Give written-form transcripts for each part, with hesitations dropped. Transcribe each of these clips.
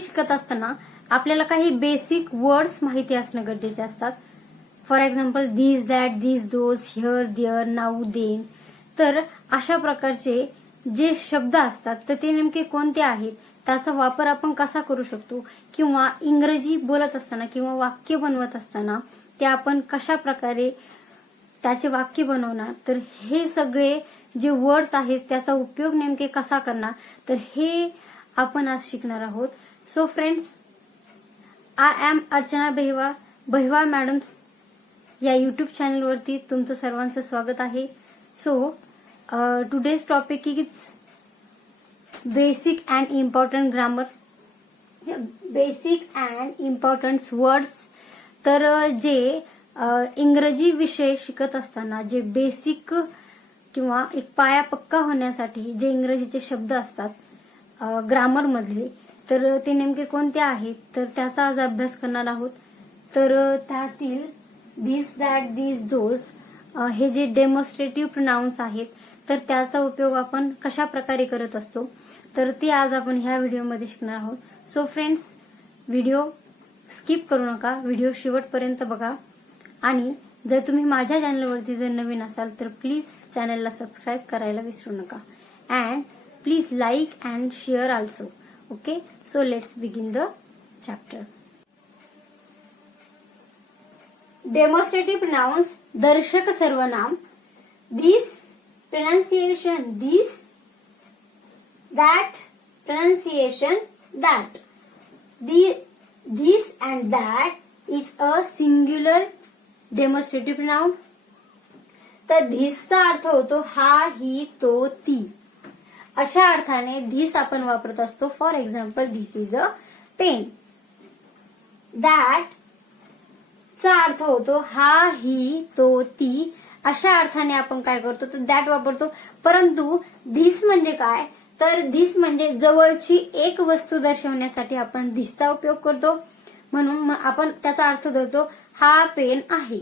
शिकत असताना आपल्याला काही बेसिक वर्ड्स माहिती असणं गरजेचे असतात. For example this, that, this, those, here, there, now, then. तर अशा प्रकारचे जे शब्द असतात तर ते नेमके कोणते आहेत, त्याचा वापर आपण कसा करू शकतो, किंवा इंग्रजी बोलत असताना किंवा वाक्य बनवत असताना ते आपण कशा प्रकारे त्याचे वाक्य बनवणार, तर हे सगळे जे वर्ड्स आहेत त्याचा उपयोग नेमके कसा करणार, तर हे आपण आज शिकणार आहोत. So friends, I am Archana Bahiwal, Bahiwal madam's या यूट्यूब चॅनलवरती तुमचं सर्वांचं स्वागत आहे. So today's topic is basic and important grammar, basic and important words. तर जे इंग्रजी विषय शिकत असताना जे बेसिक किंवा एक पाया पक्का होण्यासाठी जे इंग्रजीचे शब्द असतात ग्रामर मधले, तर ते नेमके कोणते आहेत, तर त्याचा आज अभ्यास करणार आहोत. तर त्यातील धीस, दॅट, धीस, दोज हे जे डेमॉन्स्ट्रेटिव्ह प्रोनाउन्स आहेत तर त्याचा उपयोग आपण कशा प्रकारे करत असतो, तर ते आज आपण ह्या व्हिडिओमध्ये शिकणार आहोत. सो फ्रेंड्स, व्हिडिओ स्किप करू नका, व्हिडिओ शेवटपर्यंत बघा. आणि जर तुम्ही माझ्या चॅनलवरती जर नवीन असाल तर प्लीज चॅनलला सबस्क्राईब करायला विसरू नका. And please like and share also. Okay, so let's begin the chapter. Demonstrative pronounce, दर्शक सर्वनाम. दिस pronunciation this, that pronunciation that. This and that is a singular demonstrative pronoun. तर this चा अर्थ होतो हा, ही, तो, ती. अशा अर्थाने this आपण वापरत असतो. For example this is a pen. that चा अर्थ होतो हा, ही, तो, ती. अशा अर्थाने आपण काय करतो, तर दॅट वापरतो. परंतु धिस म्हणजे काय, तर धिस म्हणजे जवळची एक वस्तू दर्शवण्यासाठी आपण धिसचा उपयोग करतो. म्हणून आपण त्याचा अर्थ धरतो हा पेन आहे.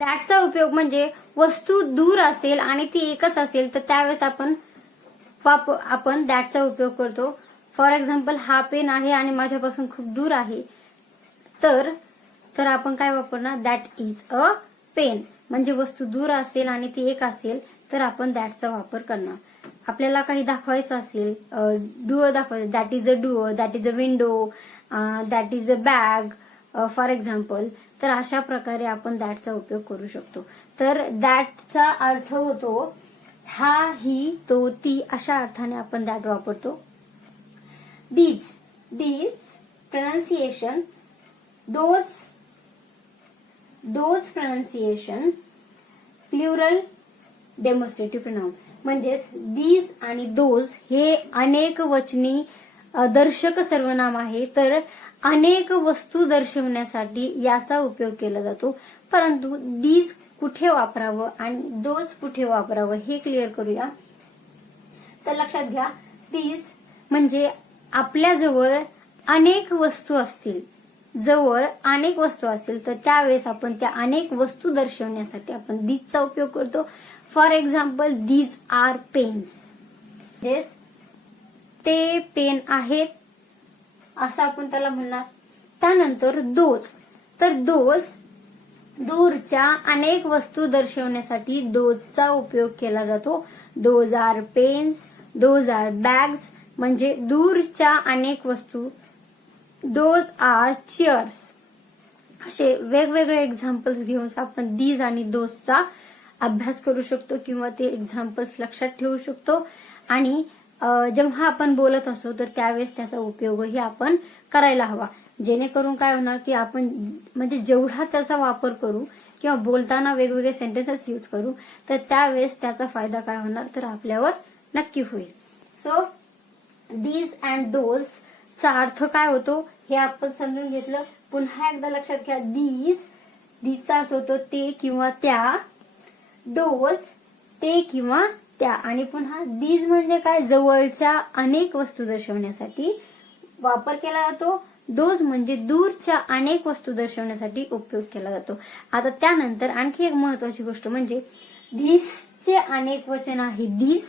दॅटचा उपयोग म्हणजे वस्तू दूर असेल आणि ती एकच असेल तर त्यावेळेस आपण दॅटचा उपयोग करतो. फॉर एक्झाम्पल हा पेन आहे आणि माझ्यापासून खूप दूर आहे, तर आपण काय वापरणार, दॅट इज अ पेन. म्हणजे वस्तू दूर असेल आणि ती एक असेल तर आपण दॅटचा वापर करणार. आपल्याला काही दाखवायचं असेल, डुअर दाखवायचं, that is a doer, that is a window, that is a bag for example. तर अशा प्रकारे आपण दॅटचा उपयोग करू शकतो. तर दॅटचा अर्थ होतो हा, ही, तो, ती. अशा अर्थाने आपण दॅट वापरतो. these pronunciation, those pronunciation, plural demonstrative pronoun. म्हणजेच these आणि those हे अनेक वचनी दर्शक सर्वनाम आहे. तर अनेक वस्तू दर्शवण्यासाठी याचा उपयोग केला जातो. परंतु these कुठे वापरावं आणि those कुठे वापरावं हे क्लिअर करूया. तर लक्षात घ्या, these म्हणजे आपल्या जवळ अनेक वस्तू असतील, जवळ अनेक वस्तू असेल तर त्यावेळेस आपण त्या अनेक वस्तू दर्शवण्यासाठी आपण these उपयोग करतो. For example these are pens, ते पेन आहेत असं आपण त्याला म्हणणार. त्यानंतर दोज, तर दोज दूरच्या अनेक वस्तू दर्शवण्यासाठी दोजचा उपयोग केला जातो. Those are pens, those are bags म्हणजे दूरच्या अनेक वस्तू. Those are chairs. असे वेगवेगळे एक्झाम्पल्स घेऊन आपण these आणि दोजचा अभ्यास करू शकतो किंवा ते एक्झाम्पल्स लक्षात ठेवू शकतो. आणि जेव्हा आपण बोलत असतो तर त्यावेळेस त्याचा उपयोगही आपण करायला हवा. जेणेकरून काय होणार की आपण म्हणजे जेवढा त्याचा वापर करू किंवा बोलताना वेगवेगळे सेंटेन्सेस यूज करू तर त्यावेळेस त्याचा फायदा काय होणार, तर आपल्यावर नक्की होईल. सो these अँड दोज चा अर्थ काय होतो हे आपण समजून घेतलं. पुन्हा एकदा लक्षात घ्या, these चा अर्थ होतो ते किंवा त्या, दोज ते किंवा त्या. आणि पुन्हा these म्हणजे काय, जवळच्या अनेक वस्तू दर्शवण्यासाठी वापर केला जातो. दोज म्हणजे दूरच्या अनेक वस्तू दर्शवण्यासाठी उपयोग केला जातो. आता त्यानंतर आणखी एक महत्वाची गोष्ट म्हणजे धीसचे अनेक वचन आहे धीस,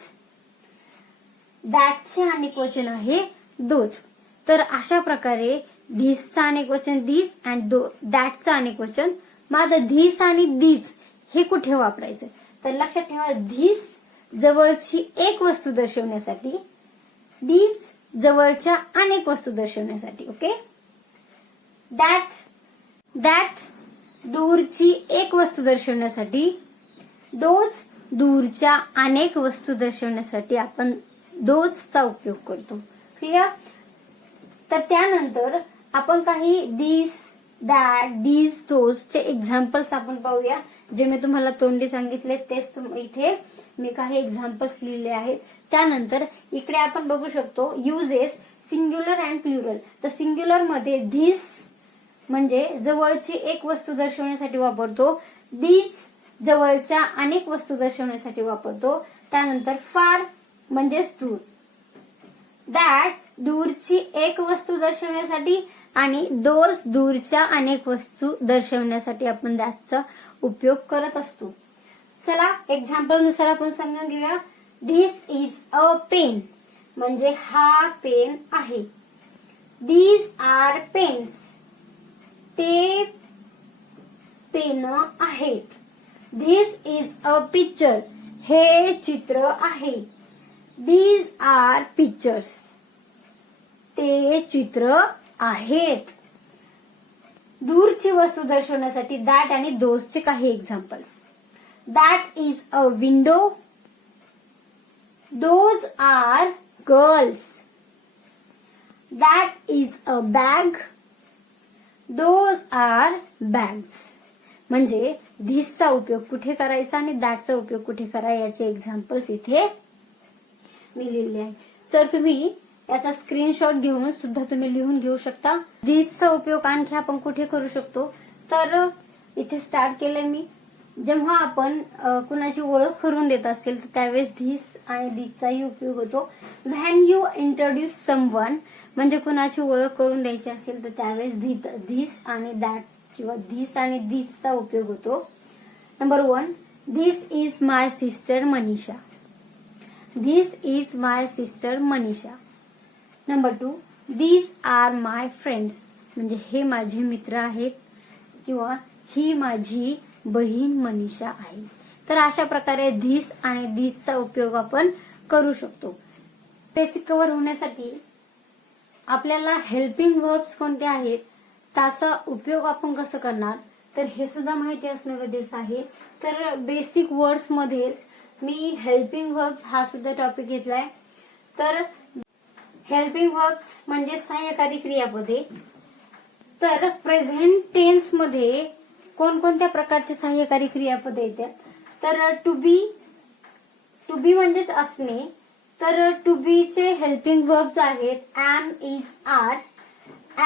दॅटचे अनेक वचन आहे दोज. तर अशा प्रकारे धिसचं अनेक वचन दिस अँड दॅटचं अनेक वचन. मग आता धिस आणि दीज हे कुठे वापरायचं, तर लक्षात ठेवा, धिस जवळची एक वस्तू दर्शवण्यासाठी, दीज जवळच्या अनेक वस्तू दर्शवण्यासाठी. ओके. दॅट दूरची एक वस्तू दर्शवण्यासाठी, दोज दूरच्या अनेक वस्तू दर्शवण्यासाठी आपण दोजचा उपयोग करतो. क्लिअर. तर त्यानंतर आपण काही दिस, दॅट, दीज, दोजचे एक्झाम्पल्स आपण पाहूया. जे मी तुम्हाला तोंडी सांगितले तेच इथे मी काही एक्झाम्पल्स लिहिले आहेत. त्यानंतर इकडे आपण बघू शकतो युजेस सिंग्युलर अँड प्लुरल. तर सिंग्युलर मध्ये धिस म्हणजे जवळची एक वस्तू दर्शवण्यासाठी वापरतो. दीज जवळच्या अनेक वस्तू दर्शवण्यासाठी वापरतो. त्यानंतर फार म्हणजेच दूर. दॅट दूरची एक वस्तू दर्शवण्यासाठी आणि दोज दूरच्या अनेक वस्तू दर्शवण्यासाठी आपण दॅटचा उपयोग करत असतो. चला एक्झाम्पल नुसार आपण समजून घेऊया. धिस इज अ पेन म्हणजे हा पेन आहे. दीज आर पेन्स ते पेन आहेत. धिस इज अ पिक्चर हे चित्र आहे. दीज आर पिक्चर्स ते चित्र आहेत. दूरची वस्तू दर्शवण्यासाठी दॅट आणि दोजचे काही examples. That is a window. Those are girls. That is a bag. Those are bags. म्हणजे धिसचा उपयोग कुठे करायचा आणि दॅटचा उपयोग कुठे करायचा याचे एक्झाम्पल्स इथे मी लिहिले आहे. सर तुम्ही याचा स्क्रीनशॉट घेऊन सुद्धा तुम्ही लिहून घेऊ शकता. धिसचा उपयोग आणखी आपण कुठे करू शकतो, तर इथे स्टार्ट केलंय मी. जेव्हा आपण कुणाची ओळख करून देत असेल तर त्यावेळेस धिस आणि दीजचाही उपयोग होतो. व्हॅन यू इंट्रोड्यूस समवन म्हणजे कुणाची ओळख करून द्यायची असेल तर त्यावेळेस धिस आणि दॅट किंवा धिस आणि दीजचा उपयोग होतो. Number 1, this is my sister Manisha. This is my sister Manisha. Number 2, these are my friends म्हणजे हे माझे मित्र आहेत किंवा ही माझी बहीण मनीषा आहे. तर अशा प्रकारे धिस आणि दीजचा उपयोग आपण करू शकतो. बेसिक कव्हर होण्यासाठी आपल्याला हेल्पिंग वर्ब्स कोणते आहेत त्याचा उपयोग आपण कसं करणार तर हे सुद्धा माहिती असणं गरजेचं आहे. तर बेसिक वर्ड्स मध्येच मी हेल्पिंग वर्ब्स हा सुद्धा टॉपिक घेतलाय. तर हेल्पिंग वर्ब्स म्हणजे सहाय्यकारी क्रियापदे. तर प्रेझेंट टेन्स मध्ये कोणकोणत्या प्रकारचे सहाय्यकारी क्रियापदे येतात, तर टू बी म्हणजेच असणे. तर टू बी चे हेल्पिंग वर्ब्स आहेत am, is, are.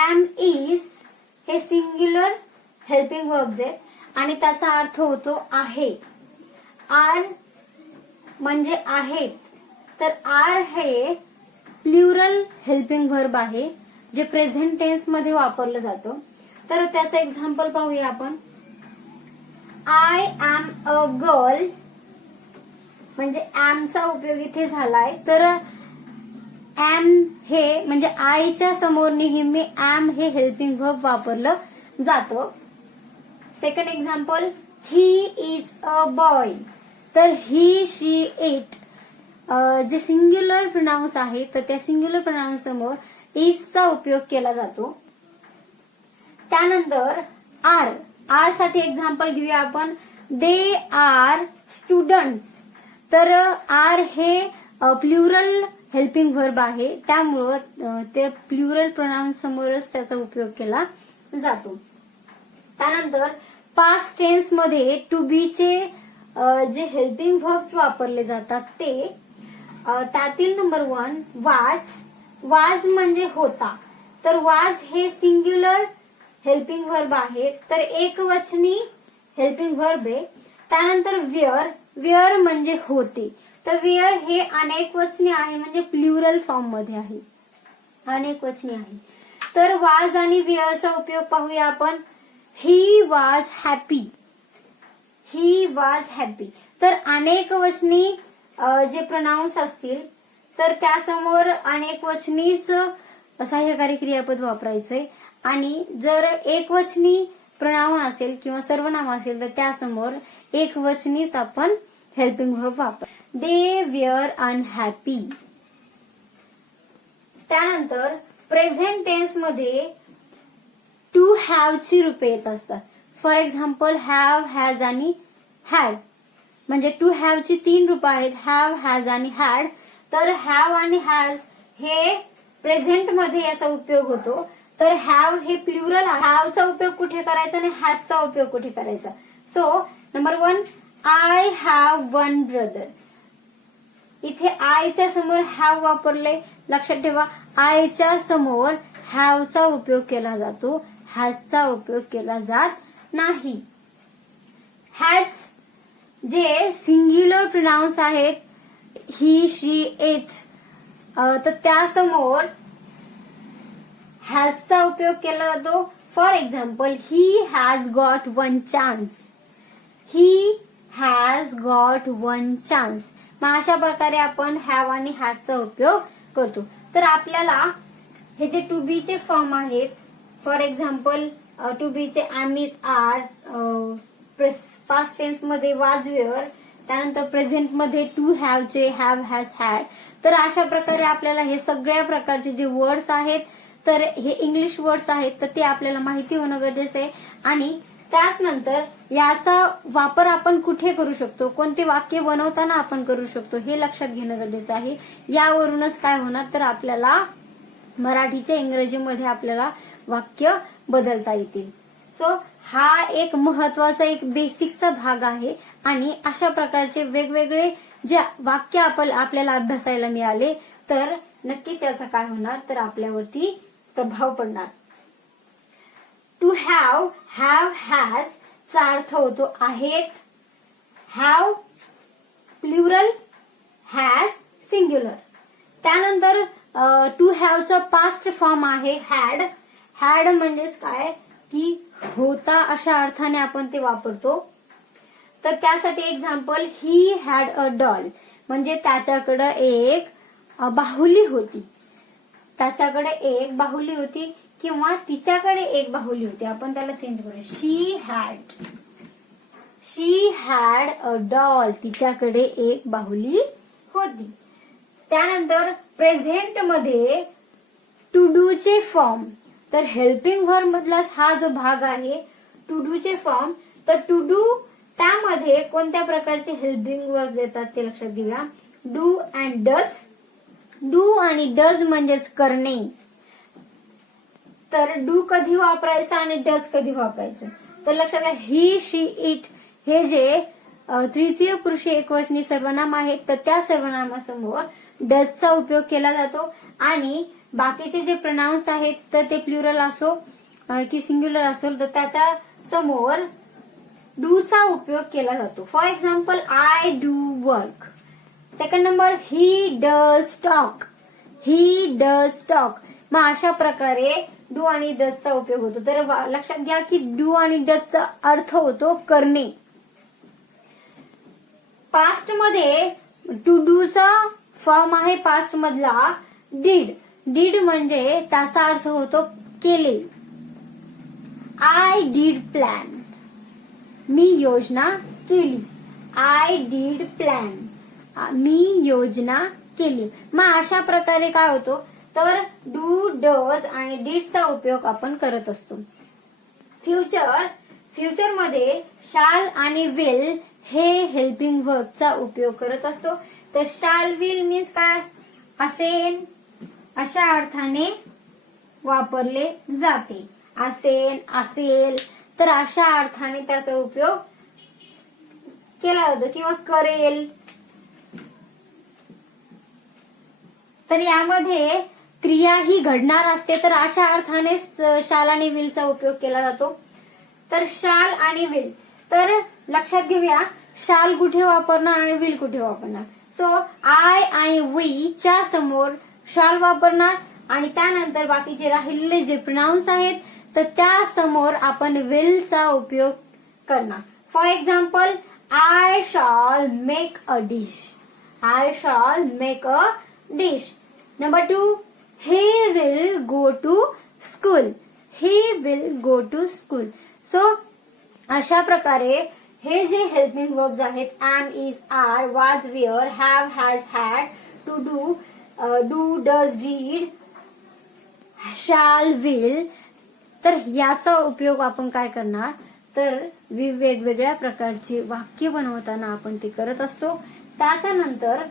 Am, is हे सिंग्युलर हेल्पिंग वर्ब्स आहेत आणि त्याचा अर्थ होतो आहे. आर म्हणजे आहेत. तर आर हे प्लुरल हेल्पिंग वर्ब आहे जे प्रेझेंट टेन्स मध्ये वापरलं जातं. तर त्याचं एक्झाम्पल पाहूया आपण. आय एम अ गर्ल म्हणजे एमचा उपयोग इथे झालाय. तर एम हे म्हणजे आयच्या समोर नेहमी एम हे हेल्पिंग वर्ब वापरलं जातं. Second example, he is a boy. तर ही, शी, इट जे सिंग्युलर प्रोनाउन्स आहे तर त्या सिंग्युलर प्रोनाउन्स समोर इजचा उपयोग केला जातो. त्यानंतर आर, आर साठी एक्झाम्पल घेऊया आपण. They are students. तर आर हे प्लुरल हेल्पिंग वर्ब आहे त्यामुळं ते प्लुरल प्रोनाउन्स समोरच त्याचा उपयोग केला जातो. त्यानंतर पास्ट टेन्स मध्ये टू बी चे जे हेल्पिंग वर्ब्स वापरले जातात ते त्यातील नंबर 1 वाज. वाज म्हणजे होता. तर वाज हे सिंग्युलर हेल्पिंग वर्ब आहे तर एकवचनी हेल्पिंग वर्ब आहे. त्यानंतर वेअर, वेअर म्हणजे होते. तर वेअर हे अनेकवचनी आहे म्हणजे प्लुरल फॉर्म मध्ये आहे, अनेकवचनी आहे. तर वाज आणि वेअरचा उपयोग पाहूया आपण. He was happy. He was happy. तर अनेकवचनी जे प्रोनाउन्स असतील तर त्यासमोर अनेकवचनीच सहाय्यकारी क्रियापद वापरायचंय आणि जर एकवचनी प्रनाउन असेल किंवा सर्वनाम असेल तर त्यासमोर एकवचनीच आपण हेल्पिंग व्हर्ब वापर. They were unhappy. त्यानंतर प्रेझेंट टेन्स मध्ये टू हॅव ची रूपे येत असतात. फॉर एक्झाम्पल हॅव, हॅज आणि हॅड. म्हणजे टू हॅव ची 3 रूपं आहेत, हॅव, हॅज आणि हॅड. तर हॅव आणि हॅज हे प्रेझेंट मध्ये याचा उपयोग होतो. तर हॅव हे प्लुरल, हॅवचा उपयोग कुठे करायचा आणि हॅजचा उपयोग कुठे करायचा. So number 1, I have 1 brother. इथे आयच्या समोर हॅव वापरले. लक्षात ठेवा, आयच्या समोर हॅवचा उपयोग केला जातो, हॅजचा उपयोग केला जात नाही. हॅज जे सिंग्युलर प्रोनाउन्स आहेत, ही, शी, इट, तर त्यासमोर हॅजचा उपयोग केला जातो. For example, he has got 1 chance. He has got 1 chance. मग अशा प्रकारे आपण हॅव आणि हॅजचा उपयोग करतो. तर आपल्याला हे जे टू बी चे फॉर्म आहेत, फॉर एक्झाम्पल टू बी चे आम, इज, आर, पास्ट टेन्स मध्ये वाज, वेअर, त्यानंतर प्रेझेंट मध्ये टू हॅव चे हॅव, हॅज, हॅड. तर अशा प्रकारे आपल्याला हे सगळ्या प्रकारचे जे वर्ड्स आहेत, तर हे इंग्लिश वर्ड्स आहेत, तर ते आपल्याला माहिती होणं गरजेचं आहे. आणि त्याच नंतर याचा वापर आपण कुठे करू शकतो, कोणते वाक्य बनवताना आपण करू शकतो हे लक्षात घेणं गरजेचं आहे. यावरूनच काय होणार, तर आपल्याला मराठीच्या इंग्रजीमध्ये आपल्याला वाक्य बदलता येतील. सो हा एक महत्वाचा, एक बेसिकचा भाग आहे. आणि अशा प्रकारचे वेगवेगळे जे वाक्य आपल्याला अभ्यासायला मिळाले तर नक्कीच याचा काय होणार, तर आपल्यावरती प्रभाव पडणार. टू हॅव, हॅव, हॅज चा अर्थ होतो आहेत, हॅव प्लुरल, हॅज सिंग्युलर. त्यानंतर टू हॅव चा पास्ट फॉर्म आहे हॅड. हॅड म्हणजेच काय की होता अशा अर्थाने आपण ते वापरतो. तर त्यासाठी example, he had a doll, म्हणजे त्याच्याकडे एक बाहुली होती. त्याच्याकडे एक बाहुली होती किंवा तिच्याकडे एक बाहुली होती. आपण त्याला चेंज करूया, शी हॅड अ डॉल. तिच्याकडे एक बाहुली होती. त्यानंतर प्रेझेंट मध्ये टू डू चे फॉर्म, तर हेल्पिंग व्हर्ब मधलाच हा जो भाग आहे टू डू चे फॉर्म. तर टू डू त्यामध्ये कोणत्या प्रकारचे हेल्पिंग वर्ब येतात ते लक्षात घेऊया. Do and does. डू आणि डज म्हणजेच करणे. तर डू कधी वापरायचं आणि डज कधी वापरायचं, तर लक्षात घ्या, ही, शी, इट हे जे तृतीय पुरुष एकवचनी सर्वनाम आहेत, तर त्या सर्वनामासमोर डजचा उपयोग केला जातो. आणि बाकीचे जे प्रोनाउन्स आहेत, तर ते प्लुरल असो की सिंग्युलर असो, तर त्याच्या समोर डू चा उपयोग केला जातो. For example, I do work. Second number, he does talk. He does talk. मग अशा प्रकारे डू आणि डजचा उपयोग होतो. तर लक्षात घ्या की डू आणि डजचा अर्थ होतो करणे. पास्ट मध्ये टू डू चा फॉर्म आहे पास्ट मधला डीड. डीड म्हणजे त्याचा अर्थ होतो केले. I did plan. मी योजना केली. I did plan. मी योजना केली. मग अशा प्रकारे काय होतो, तर डू, डज आणि डीडचा उपयोग आपण करत असतो. फ्युचर मध्ये शाल आणि विल हे हेल्पिंग व्हर्बचा उपयोग करत असतो. तर शाल, विल मीन्स काय, असेन अशा अर्थाने वापरले जाते. असेन, असेल, तर अशा अर्थाने त्याचा उपयोग केला जातो किंवा करेल. तर यामध्ये क्रिया ही घडणार असते, तर अशा अर्थाने शाल आणि विलचा उपयोग केला जातो. तर शाल आणि विल, तर लक्षात घेऊया शाल कुठे वापरणार आणि विल कुठे वापरणार. सो आय आणि वी च्या समोर शाल वापरणार आणि त्यानंतर बाकीचे राहिलेले जे प्रोनाउन्स आहेत तर त्या समोर आपण विलचा उपयोग करणार. For example, I shall make a dish. I shall make a dish. Number 2, he will go to school. He will go to school. So अशा प्रकारे हे जे हेल्पिंग वर्ब्स आहेत, am, is, are, was, were, have, has, had, to do, does, did, shall, will, तर याचा उपयोग आपण काय करणार, तर वेगवेगळ्या प्रकारचे वाक्य बनवताना आपण ते करत असतो. त्याच्यानंतर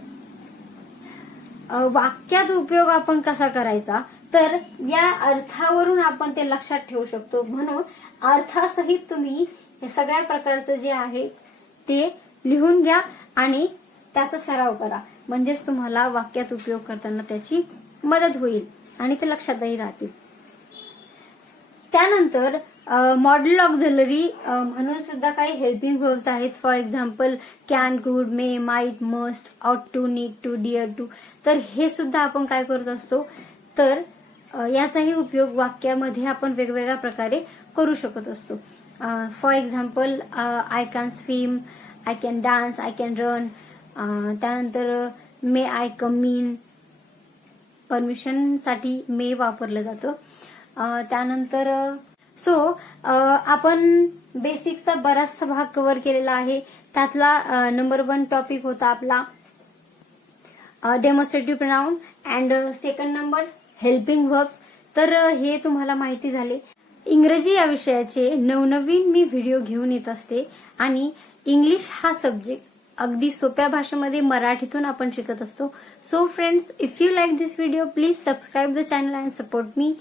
वाक्यात उपयोग आपण कसा करायचा, तर या अर्थावरून आपण ते लक्षात ठेवू शकतो. म्हणून अर्थासहित तुम्ही हे सगळ्या प्रकारचं जे आहे ते लिहून घ्या आणि त्याचा सराव करा. म्हणजेच तुम्हाला वाक्यात उपयोग करताना त्याची मदत होईल आणि ते लक्षातही राहतील. त्यानंतर मॉडेल ऑक्झिलरी म्हणून सुद्धा काही हेल्पिंग वर्ब्स आहेत. For example can, could, may, might, must, ought to, need to, dare to. तर हे सुद्धा आपण काय करत असतो, तर याचाही उपयोग वाक्यामध्ये आपण वेगवेगळ्या प्रकारे करू शकत असतो. For example I can swim, I can dance, I can run. त्यानंतर मे आय कम इन, परमिशन साठी मे वापरलं जातं. त्यानंतर आपण बेसिकचा बराचसा भाग कव्हर केलेला आहे. त्यातला नंबर 1 टॉपिक होता आपला demonstrative pronoun and second number helping verbs. तर हे तुम्हाला माहिती झाले. इंग्रजी या विषयाचे नवनवीन मी व्हिडिओ घेऊन येत असते आणि इंग्लिश हा सब्जेक्ट अगदी सोप्या भाषेमध्ये मराठीतून आपण शिकत असतो. So friends, if you like this video please subscribe the channel and support me.